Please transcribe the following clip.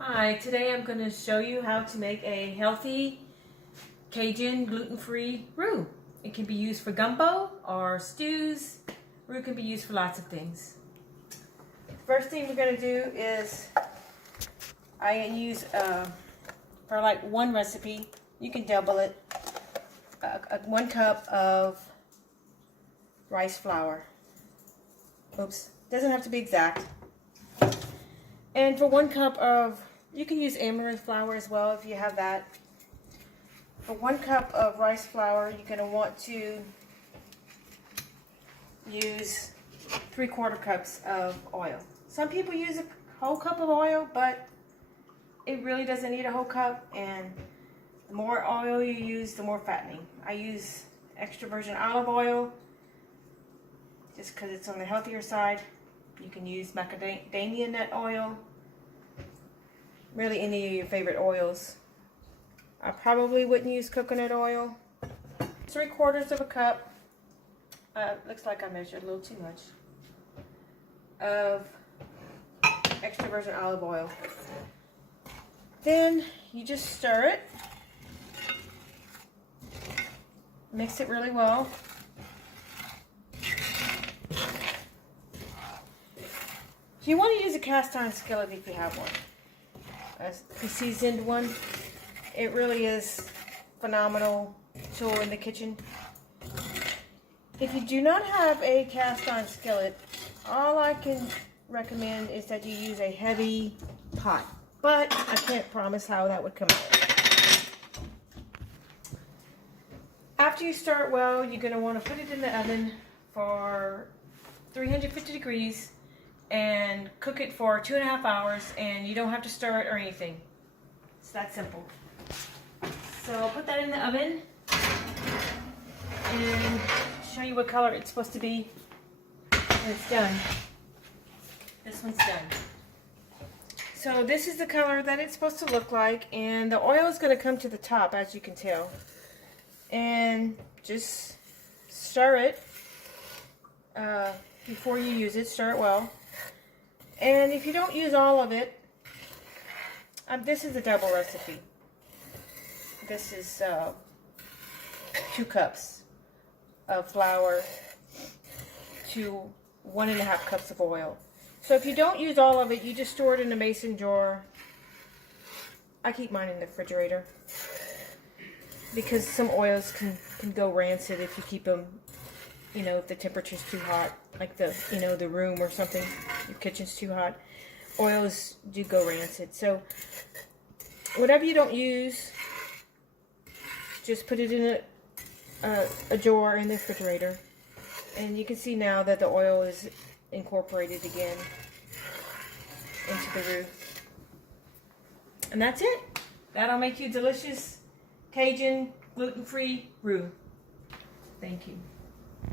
Hi, today I'm going to show you how to make a healthy Cajun gluten-free roux. It can be used for gumbo or stews. Roux can be used for lots of things. First thing we're going to do is I use, for like one recipe, you can double it, 1 cup of rice flour. Oops, doesn't have to be exact. And for 1 cup of, you can use amaranth flour as well if you have that. For 1 cup of rice flour, you're going to want to use 3/4 cups of oil. Some people use a whole cup of oil, but it really doesn't need a whole cup, and the more oil you use, the more fattening. I use extra virgin olive oil just because it's on the healthier side. You can use macadamia nut oil, really any of your favorite oils. I probably wouldn't use coconut oil. 3/4 cup, looks like I measured a little too much, of extra virgin olive oil. Then you just stir it, mix it really well. You want to use a cast iron skillet if you have one, a seasoned one. It really is phenomenal tool in the kitchen. If you do not have a cast iron skillet, all I can recommend is that you use a heavy pot, but I can't promise how that would come out. After you stir it well, you're going to want to put it in the oven for 350 degrees and cook it for 2.5 hours, and you don't have to stir it or anything. It's that simple. So I'll put that in the oven and show you what color it's supposed to be when it's done. This one's done. So this is the color that it's supposed to look like, and the oil is going to come to the top, as you can tell. And just stir it before you use it. Stir it well. And if you don't use all of it, this is a double recipe. This is 2 cups of flour to 1.5 cups of oil. So if you don't use all of it, you just store it in a mason jar. I keep mine in the refrigerator because some oils can go rancid if you keep them, you know, if the temperature's too hot, like the room or something, your kitchen's too hot. Oils do go rancid. So whatever you don't use, just put it in a jar in the refrigerator. And you can see now that the oil is incorporated again into the roux. And that's it. That'll make you delicious Cajun gluten-free roux. Thank you.